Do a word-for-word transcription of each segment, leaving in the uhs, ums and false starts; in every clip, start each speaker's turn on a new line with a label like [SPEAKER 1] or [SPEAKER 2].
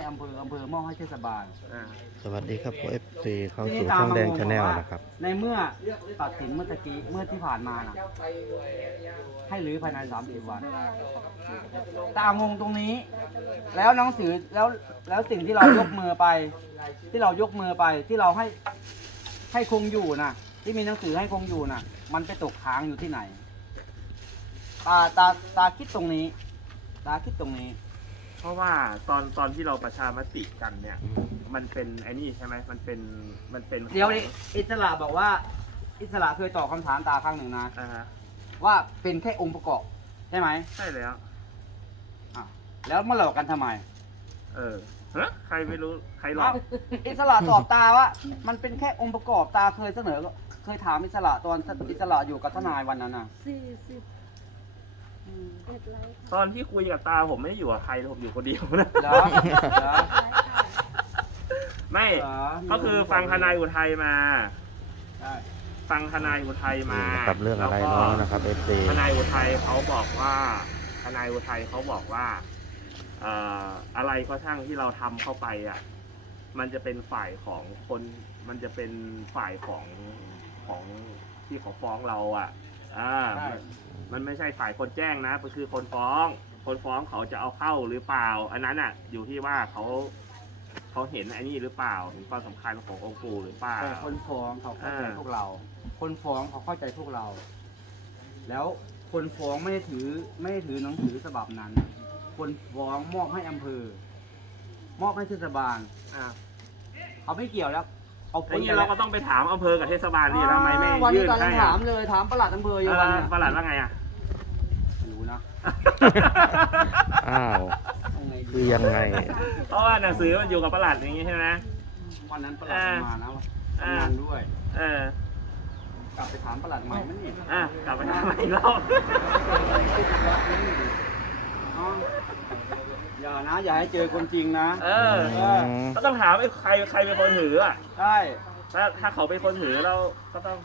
[SPEAKER 1] อำเภออำเภอมอบให้เทศบาล
[SPEAKER 2] สวัสดีครับเอฟซีเข้าสู่ช่องแดงชาแนลนะครับ
[SPEAKER 1] ในเมื่อตัดสินเมื่อตะกี้เมื่อที่ผ่านมานะให้รื้อภายในสามสิบวันตางงตรงนี้ แล้วหนังสือแล้วแล้วสิ่งที่เรายกมือไป ที่เรายกมือไปที่เราให้ให้คงอยู่นะที่มีหนังสือให้คงอยู่นะมันไปตกค้างอยู่ที่ไหนตาตาตาคิดตรงนี้ตาคิดตรงนี้
[SPEAKER 3] เพราะว่าตอนตอนที่เราประชามติกันเนี่ย มันเป็นไอ้นี่ใช่ไหมมันเป็นมันเป็น
[SPEAKER 1] เดี๋ยวนี้อิสระบอกว่า อิสระเคยตอบคำถามตาครั้งหนึ่งนะ
[SPEAKER 3] อ่าฮะ
[SPEAKER 1] ว่าเป็นแค่องค์ประกอบใช่ไหม
[SPEAKER 3] ใช่แล้ว
[SPEAKER 1] อ่ะแล้วมาหลอกกันทำไม
[SPEAKER 3] เออฮะใครไม่รู้ใครหลอก
[SPEAKER 1] เอ้าอิสระตอบตาว่า มันเป็นแค่องค์ประกอบตาเคยเสนอเคยถามอิสระตอนอิสระอยู่กับทนายวันนั้นน่ะ
[SPEAKER 4] สี่สิบเอ็ดไลค์
[SPEAKER 3] ตอนที่คุยกับตาผมไม่ได้อยู่กับใครผมอยู่คนเดียวนะ
[SPEAKER 1] เหรอเหรอ
[SPEAKER 3] ไม่
[SPEAKER 1] เหรอ
[SPEAKER 3] ก็คือฟังทนายอุทัยมา
[SPEAKER 1] ใช่
[SPEAKER 3] ฟังทนายอุทัยมา
[SPEAKER 2] นี่นะครับเรื่องอะไร
[SPEAKER 3] แล้วก็
[SPEAKER 2] เนาะนะครับเอฟซี
[SPEAKER 3] ทนายอุทัยเขาบอกว่าทนายอุทัยเขาบอกว่าเอ่ออะไรก็ช่างที่เราทำเข้าไปอ่ะมันจะเป็นฝ่ายของคนมันจะเป็นฝ่ายของของที่เขาฟ้องเราอ่ะอ่า
[SPEAKER 1] ใช่
[SPEAKER 3] มันไม่ใช่ฝ่ายคนแจ้งนะมันคือคนฟ้อง คนฟ้องเขาจะเอาเข้าหรือเปล่า อันนั้นอ่ะ อยู่ที่ว่าเขาเขาเห็นไอ้นี่หรือเปล่าเห็นความสำคัญขององค์ปู่หรือเปล่า
[SPEAKER 1] แต่คนฟ้องเขาเข้าใจ
[SPEAKER 3] อ่า
[SPEAKER 1] พวกเรา คนฟ้องเขาเข้าใจพวกเรา แล้วคนฟ้องไม่ได้ถือไม่ได้ถือหนังสือฉบับนั้น คนฟ้องมอบให้อำเภอ มอบให้เทศบาล
[SPEAKER 3] อ่า
[SPEAKER 1] เขาไม่เกี่ยวแล้วเอาผ
[SPEAKER 3] ไอ้
[SPEAKER 1] ล
[SPEAKER 3] นี่เราก็ต้องไปถามอำเภอกับเทศบาลดิทำไมไม่
[SPEAKER 1] วัน
[SPEAKER 3] ยื่
[SPEAKER 1] นี้
[SPEAKER 3] น
[SPEAKER 1] ตอน
[SPEAKER 3] ให้
[SPEAKER 1] ถามเลยถามประหลัดอำเภออยู่
[SPEAKER 3] เอ
[SPEAKER 1] วัน
[SPEAKER 3] อ
[SPEAKER 1] นี้
[SPEAKER 3] ประหลัดว่าไงอ่ะ
[SPEAKER 1] รู้นะ
[SPEAKER 2] อ้าว
[SPEAKER 1] เอาไง
[SPEAKER 2] คื
[SPEAKER 1] ดี
[SPEAKER 2] อยังไง
[SPEAKER 3] เพราะว่าหนังสือมันอยู่กับประหลัดอย่างงี้ใช่ไหม
[SPEAKER 1] วันนั้นประหลัดมานะ
[SPEAKER 3] อ่า
[SPEAKER 1] ทำงานด้วย
[SPEAKER 3] เออก
[SPEAKER 1] ลับไปถามประหลัดใหม่มันนี่
[SPEAKER 3] อ่ะกลับไปทำใหม่อีกรอบ
[SPEAKER 1] อ๋ออย่านะ อย่าให้เจอคนจริงนะ
[SPEAKER 3] เออ
[SPEAKER 1] เออ
[SPEAKER 3] ก็ต้องถามไอ้ใครใครเป็นคนถืออ่ะ
[SPEAKER 1] ใช่
[SPEAKER 3] ถ้าถ้าเขาเป็นคนถือเราก็ต้อง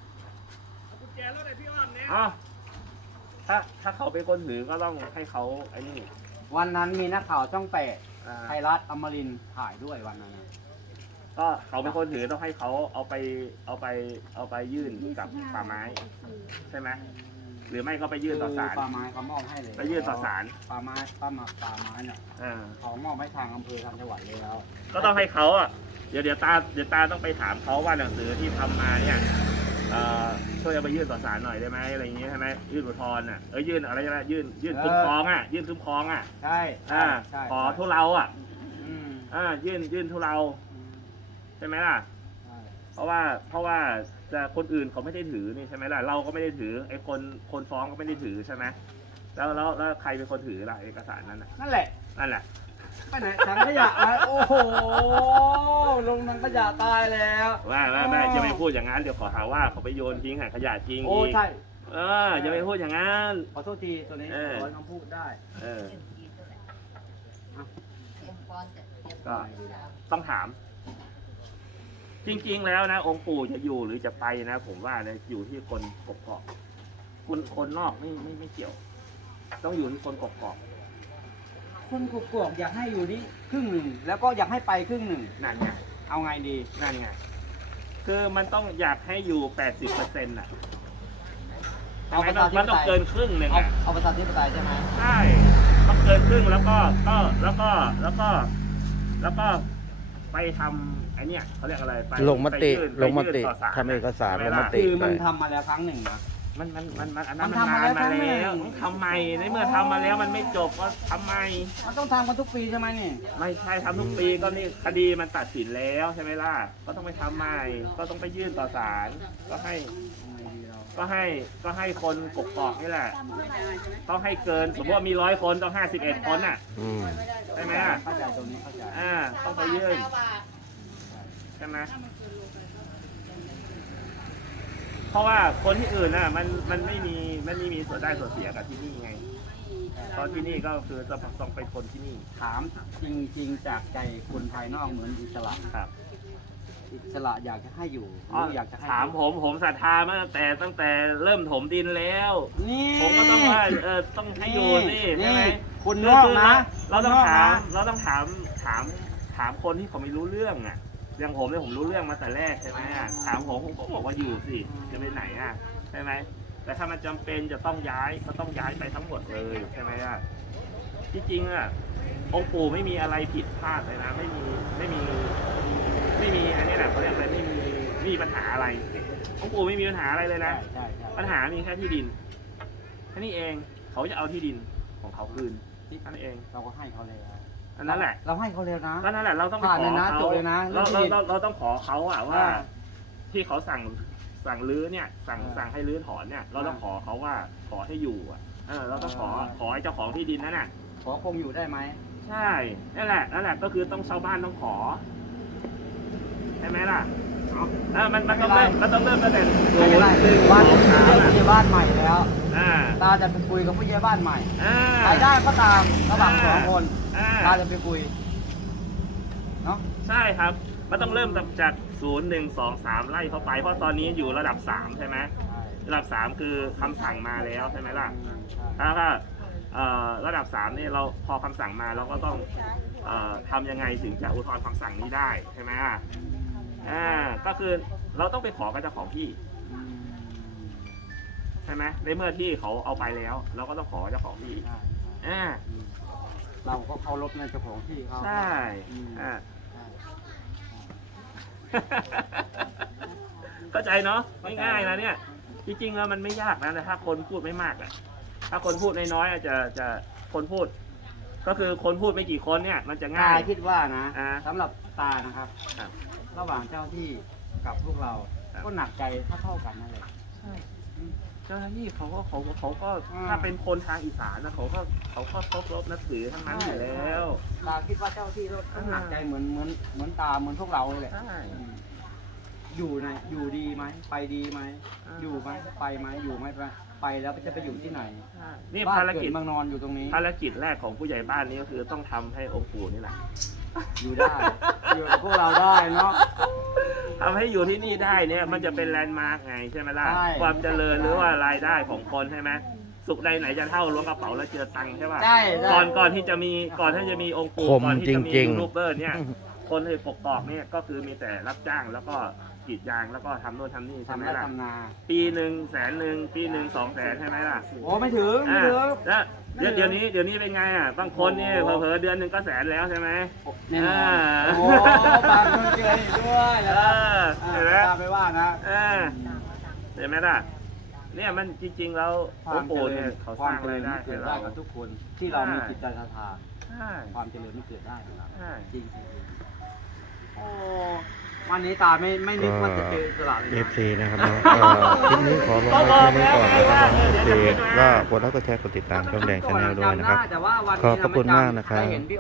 [SPEAKER 3] อ๋อถ้าถ้าเขาเป็นคนถือก็ต้องให้เขาไอ้นี่
[SPEAKER 1] วันนั้นมีนักข่าวช่องแปด
[SPEAKER 3] อ่า
[SPEAKER 1] ไทยรัฐอมรินทร์ถ่ายด้วยวันนั้น
[SPEAKER 3] ก็เขาเป็นคนถือต้องให้เขาเอาไปเอาไปเอาไปยื่นกับป่าไม้ใช่ไหมหรือไม่ก็ไปยื่นต่อศาล
[SPEAKER 1] ป่าไม้เขามอบให้เลย
[SPEAKER 3] ไปยื่นต่อศาล
[SPEAKER 1] ป่าไม้ป่าไม้ป่าไม้เนี่ย
[SPEAKER 3] อ่า
[SPEAKER 1] เขามอบให้ทางอำเภอทางจังหวัดเลยแล้ว
[SPEAKER 3] ก็ต้องให้เขาอ่ะ เดี๋ยวเดี๋ยวตาเดี๋ยวตาต้องไปถามเขาว่าหนังสือที่ทำมาเนี่ยเอ่อช่วยเอาไปยื่นต่อศาลหน่อยได้ไหมอะไรอย่างเงี้ยใช่ไหมยื่นอุทธรณ์อ่ะเออยื่นอะไรนะยื่นยื่นคุ้มครองอ่ะยื่นคุ้มครองอ่ะ
[SPEAKER 1] ใช่
[SPEAKER 3] อ่า
[SPEAKER 1] ใช่
[SPEAKER 3] ขอทุเราอ่ะ
[SPEAKER 1] อืม
[SPEAKER 3] อ่ายื่นยื่นทุเราใช่ไหมล่ะ
[SPEAKER 1] ใช่
[SPEAKER 3] เพราะว่าเพราะว่าจะคนอื่นเขาไม่ได้ถือนี่ใช่ไหมล่ะเราก็ไม่ได้ถือไอ้คนคนฟ้องก็ไม่ได้ถือใช่ไหมแล้วแล้วแล้วใครเป็นคนถือล่ะเอกสารนั้นน่ะ
[SPEAKER 1] นั่นแหละ
[SPEAKER 3] นั่นแหละ
[SPEAKER 1] ไปไหนถังขยะมาโอ้โหลงถังขยะตายแล้ว
[SPEAKER 3] ว่าว่าว่าจะไม่พูดอย่างนั้นเดี๋ยวขอหาว่าเขาไปโยนทิ้งหาขยะทิ้ง
[SPEAKER 1] โอ้
[SPEAKER 3] อีก
[SPEAKER 1] ใช่
[SPEAKER 3] เอออย่าไปพูดอย่างนั้น
[SPEAKER 1] ขอโทษทีตัวนี้
[SPEAKER 3] เออ
[SPEAKER 1] ขอน้องพูดได้
[SPEAKER 3] เออก็ต้องถาม จริง ๆ แล้วนะองค์ปู่จะอยู่หรือจะไปนะ ผมว่านะอยู่ที่คนกกอกคนคนนอกไม่ไม่ไม่เกี่ยว ต้องอยู่ที่คนกกอก
[SPEAKER 1] คนกกอกอยากให้อยู่นี่ครึ่งหนึ่งแล้วก็อยากให้ไปครึ่งหนึ่ง
[SPEAKER 3] นั่นไง
[SPEAKER 1] เอาไงดี
[SPEAKER 3] นั่นไงคือมันต้องอยากให้อยู่แปดสิบเปอร์เซ็นต์อ่ะ
[SPEAKER 1] เอาประ
[SPEAKER 3] มั
[SPEAKER 1] ชาน ธิป
[SPEAKER 3] มันต้อง
[SPEAKER 1] ไตย
[SPEAKER 3] เกินครึ่งหนึ่ง
[SPEAKER 1] เอา
[SPEAKER 3] อ่ะ
[SPEAKER 1] เอาประชาธิปไตยใช่ไหม
[SPEAKER 3] ใช่ต้องเกินครึ่งแล้วก็ก็แล้วก็แล้วก็ แล้วก็ไปทำไอเนี้ยเขาเรียกอะไรไป
[SPEAKER 2] ลงมติ
[SPEAKER 3] ไปยื่น
[SPEAKER 2] ลงมติ
[SPEAKER 3] ไปยื่นอศาล
[SPEAKER 2] ทำเอกสาร
[SPEAKER 3] ใช่
[SPEAKER 2] ล
[SPEAKER 3] ไห
[SPEAKER 2] งม
[SPEAKER 3] ล่ะ
[SPEAKER 2] ติ
[SPEAKER 1] คือมันทำมาแล้วครั้งหนึ่งนะ
[SPEAKER 3] มันมันมันมันอันนั้น
[SPEAKER 1] มั
[SPEAKER 3] มัน น
[SPEAKER 1] ทำมาแล้ว
[SPEAKER 3] นานมา
[SPEAKER 1] ครั้งหนึ่
[SPEAKER 3] แล้ว
[SPEAKER 1] ง
[SPEAKER 3] ต้องทำไมในเมื่อทำมาแล้วมันไม่จบก็ทำไม
[SPEAKER 1] มันต้องทำกันทุกปีใช่ไหมนี่
[SPEAKER 3] ไม่ใช่ทำทุกปีก็นี่คดีมันตัดสินแล้วใช่ไหมล่ะก็ต้องไปทำใหม่ก็ต้องไปยื่นต่อศาลก็ให้
[SPEAKER 1] เอาไงดีเรา
[SPEAKER 3] ก็ให้ก็ให้คนกกอกนี่แหละ ต้องให้เกินสมมติว่ามีร้อยคนต้องห้าสิบเอ็ดคนน่ะ
[SPEAKER 2] อืม
[SPEAKER 3] ใช่ไหมอ่ะ
[SPEAKER 1] เข้าใจตรงนี้เข้าใจ
[SPEAKER 3] อ่าต้องไปยื่นใช่ไหมเพราะว่าคนที่อื่นน่ะมันมันไม่มีมันไม่มีส่วนได้ส่วนเสียกับที่นี่ไงเพราะที่นี่ก็คือจะต้องเป็นคนที่นี่
[SPEAKER 1] ถามจริงๆจากใจคนภายนอกเหมือนอิสระ
[SPEAKER 3] ครับ
[SPEAKER 1] อิสระอยากจะให้อยู่หรืออยากจะให้
[SPEAKER 3] ถามผมผมศรัทธามาตั้งแต่ตั้งแต่เริ่มถมดินแล้ว
[SPEAKER 1] นี่
[SPEAKER 3] ผมก็ต้องว่าเออต้องให้อยู่สิใช่ไหม
[SPEAKER 1] คนนอกนะ
[SPEAKER 3] เราต้อง
[SPEAKER 1] คนนอก
[SPEAKER 3] ถาม
[SPEAKER 1] นะ
[SPEAKER 3] เราต้องถามถถามถามคนที่เขาไม่รู้เรื่องอ่ะอย่างผมเนี่ยผมรู้เรื่องมาแต่แรกใช่ไหมอ่ะถามผมผมก็บอกว่าอยู่สิจะไปไหนอ่ะใช่ไหมแต่ถ้ามันจำเป็นจะต้องย้ายก็ต้องย้ายไปทั้งหมดเลยใช่ไหมอ่ะที่จริงอ่ะองค์ปู่ไม่มีอะไรผิดพลาดเลยนะไม่มีไม่มีไม่มีอันนี้แหละเขาเรียกอะไรไม่มีไม่มีปัญหาอะไรองค์ปู่ไม่มีปัญหาอะไรเลยนะ
[SPEAKER 1] ใช่ใช่
[SPEAKER 3] ปัญหามีแค่ที่ดินแค่นี้เองเขาจะเอาที่ดินของเขาคืนนั่นเอง
[SPEAKER 1] เราก็ให้เขาเลย
[SPEAKER 3] อันนั้นแหละ
[SPEAKER 1] เราให้เขาเลยนะ
[SPEAKER 3] ก็นั่นแหละเราต้องไป
[SPEAKER 1] ผ่าน
[SPEAKER 3] ข
[SPEAKER 1] เล
[SPEAKER 3] อย
[SPEAKER 1] นะ
[SPEAKER 3] เขา
[SPEAKER 1] จบเลยนะ
[SPEAKER 3] เรา
[SPEAKER 1] เรื่องที่
[SPEAKER 3] เราเราเราต้องขอเขาอะว่า
[SPEAKER 1] อ่า
[SPEAKER 3] ที่เขาสั่งสั่งรื้อเนี่ยสั่ง
[SPEAKER 1] อ่า
[SPEAKER 3] สั่งให้รื้อถอนเนี่ย เราต้อง
[SPEAKER 1] อ่า
[SPEAKER 3] ขอเขาว่าขอให้อยู่อะเออเราต้องขอ
[SPEAKER 1] อ่า
[SPEAKER 3] ขอให้เจ้าของที่ดินนั่นน่ะ
[SPEAKER 1] ขอคงอยู่ได้ไหม
[SPEAKER 3] ใช่นั่นแหละนั่นแหละก็คือต้องชาวบ้านต้องขอใช่ไหมล่ะเออมันมันต้องเริ่มมันต้องเริ่มตั้งแต่
[SPEAKER 1] ไม่เป็นไร
[SPEAKER 3] หนึ่ง
[SPEAKER 1] บ้าน
[SPEAKER 3] สองสาม
[SPEAKER 1] ผู้
[SPEAKER 3] อะ
[SPEAKER 1] ใหญ่บ้านใหม่แล้ว
[SPEAKER 3] อ่า
[SPEAKER 1] ตาจะไปคุยกับผู้ใหญ่บ้านใหม่
[SPEAKER 3] อ่า
[SPEAKER 1] ใครได้ก็ตามระหว่างสองคน
[SPEAKER 3] อ่า
[SPEAKER 1] ตาจะไปคุยเนาะ
[SPEAKER 3] ใช่ครับ มันต้องเริ่มจากศูนย์หนึ่งสองสามไล่เข้าไป เพราะตอนนี้อยู่ระดับสามใช่ไหมระดับสามคือคำสั่งมาแล้วใช่ไหมล่ะแล้วก็เอ่อระดับสามนี่เราพอคำสั่งมาเราก็ต้องเอ่อทำยังไงถึงจะอุทธรณ์คำสั่งนี้ได้ใช่ไหมอ่ะอ่าก็คือเราต้องไปขอกับเจ้าของที่ใช่ไหมในเมื่อที่เขาเอาไปแล้ว เราก็ต้องขอเจ้าของที่อ่า
[SPEAKER 1] เราก็เคารพในเจ้าของที่เขา
[SPEAKER 3] ใช่อ่า เข้าใจเนาะง่ายๆนะเนี่ยจริงๆแล้วมันไม่ยากนะแต่ถ้าคนพูดไม่มากอะถ้าคนพูดน้อยๆอะจะจะคนพูด ก็คือคนพูดไม่กี่คนเนี่ย มันจะ
[SPEAKER 1] ตา
[SPEAKER 3] ง่าย
[SPEAKER 1] คิดว่านะ
[SPEAKER 3] อ่า
[SPEAKER 1] สำหรับตานะครับ
[SPEAKER 3] ครับ
[SPEAKER 1] ระหว่างเจ้าที่กับพวกเรา
[SPEAKER 3] ครับ
[SPEAKER 1] ก็หนักใจเท่าเท่าๆกันนั่นแหละ
[SPEAKER 3] เจ้าหน้าที่เขาก็เขาก็เขาก็
[SPEAKER 1] อ่า
[SPEAKER 3] ถ้าเป็นคนทางอีสานนะเขาก็เขาก็เคารพนับถือทั้งนั้นอยู่แล้ว
[SPEAKER 1] ตาคิดว่าเจ้าที่ก็ก็หนักใจเหมือนเหมือนเหมือนตาเหมือนพวกเราเลยแหละ
[SPEAKER 3] ใช่
[SPEAKER 1] อืมอยู่ในอยู่ดีไหมไปดีไหม
[SPEAKER 3] อ่า
[SPEAKER 1] อยู่ไหมไปไหมอยู่ไหมไปไปแล้วจะไปอยู่ที่ไหน
[SPEAKER 3] นี่
[SPEAKER 1] บ้าน
[SPEAKER 3] ภาร
[SPEAKER 1] เกิ
[SPEAKER 3] กิจ
[SPEAKER 1] ดเมืองนอนอยู่ตรงนี้
[SPEAKER 3] ภารกิจแรกของผู้ใหญ่บ้านนี้ก็คือต้องทำให้องค์ปู่นี่แหละ
[SPEAKER 1] อยู่ได้ อยู่กับพวกเราได้เนาะ
[SPEAKER 3] ทำให้อยู่ที่นี่ได้เนี่ยมันจะเป็นแลนด์มาร์กไงใช่ไหมล่ะ
[SPEAKER 1] ใช่
[SPEAKER 3] ความเจริญหรือว่ารายได้ของคนใช่ไหมสุขใดไหนจะเท่าล้วงกระเป๋าแล้วเจอตังค์ใช่ป่ะ
[SPEAKER 1] ใช่ใช่
[SPEAKER 3] ก่อนก่อนที่จะมีก่อนที่จะมีองค์ปู่
[SPEAKER 2] คม
[SPEAKER 3] ก่อนที่จะมี
[SPEAKER 2] จริงๆ
[SPEAKER 3] ยูทูบเบอร์เนี่ย คนที่ปกครองเนี่ยก็คือมีแต่รับจ้างแล้วก็กรีดยางแล้วก็ทำโน่นทำนี่ใช่
[SPEAKER 1] ทำ
[SPEAKER 3] ไหม
[SPEAKER 1] ไร่
[SPEAKER 3] ล่ะ
[SPEAKER 1] ทำนา
[SPEAKER 3] ปีหนึ่งแสนหนึ่งปีหนึ่งสองแสนใช่ไหมล่ะ
[SPEAKER 1] โอ้ไม่ถึงไม่
[SPEAKER 3] อ่า
[SPEAKER 1] ถึง
[SPEAKER 3] แล้วเดี๋ยวเดี๋ยวนี้เดี๋ยวนี้เป็นไงอ่ะบางคนเนี่ย
[SPEAKER 1] โอ้โห
[SPEAKER 3] เผลอๆเดือนหนึ่งก็แสนแล้วใช่ไหม
[SPEAKER 1] แน่นอน
[SPEAKER 3] อ่า
[SPEAKER 1] โอ้บางคนเจออีกด้วย
[SPEAKER 3] เอ
[SPEAKER 1] นะครับ
[SPEAKER 3] อ
[SPEAKER 1] อ่า
[SPEAKER 3] เห็นไหม
[SPEAKER 1] ตามไปว่านะ
[SPEAKER 3] อ่าเห็นไหมล่ะเนี่ยมันจริงๆแล้ว
[SPEAKER 1] ควา
[SPEAKER 3] โอ้
[SPEAKER 1] ม
[SPEAKER 3] โห
[SPEAKER 1] เจริ
[SPEAKER 3] เนี่
[SPEAKER 1] ญ
[SPEAKER 3] ยเขา
[SPEAKER 1] ค
[SPEAKER 3] ส
[SPEAKER 1] วาม
[SPEAKER 3] ร้าง
[SPEAKER 1] เจริ
[SPEAKER 3] ราย
[SPEAKER 1] ญ
[SPEAKER 3] ได้
[SPEAKER 1] ไม่
[SPEAKER 3] ให้
[SPEAKER 1] เกิด
[SPEAKER 3] เรา
[SPEAKER 1] ได้กับทุกคนที่เรามีจิตใจศรัทธา
[SPEAKER 3] ใช่
[SPEAKER 1] ความเจริญไม่เกิดได้นะครับ
[SPEAKER 3] ใช่
[SPEAKER 1] จริงๆโอ้วันนี้ตาไม่ไม่นึกว่าจะเจออิสระเลย
[SPEAKER 2] เอ
[SPEAKER 1] นะ
[SPEAKER 2] ฟซีนะครับเนาะก็คลิปนี้ขอลงไว้แค่นี้ก่อนนะครับเอฟซีก็กดไลค์กดแชร์กดติดตามช่องแดงชาแนลด้วยนะครับ
[SPEAKER 1] แต่ว่าวัน
[SPEAKER 2] ข
[SPEAKER 1] นี้
[SPEAKER 2] อบพระคุณมากนะครับ
[SPEAKER 1] ได้เห็นพี่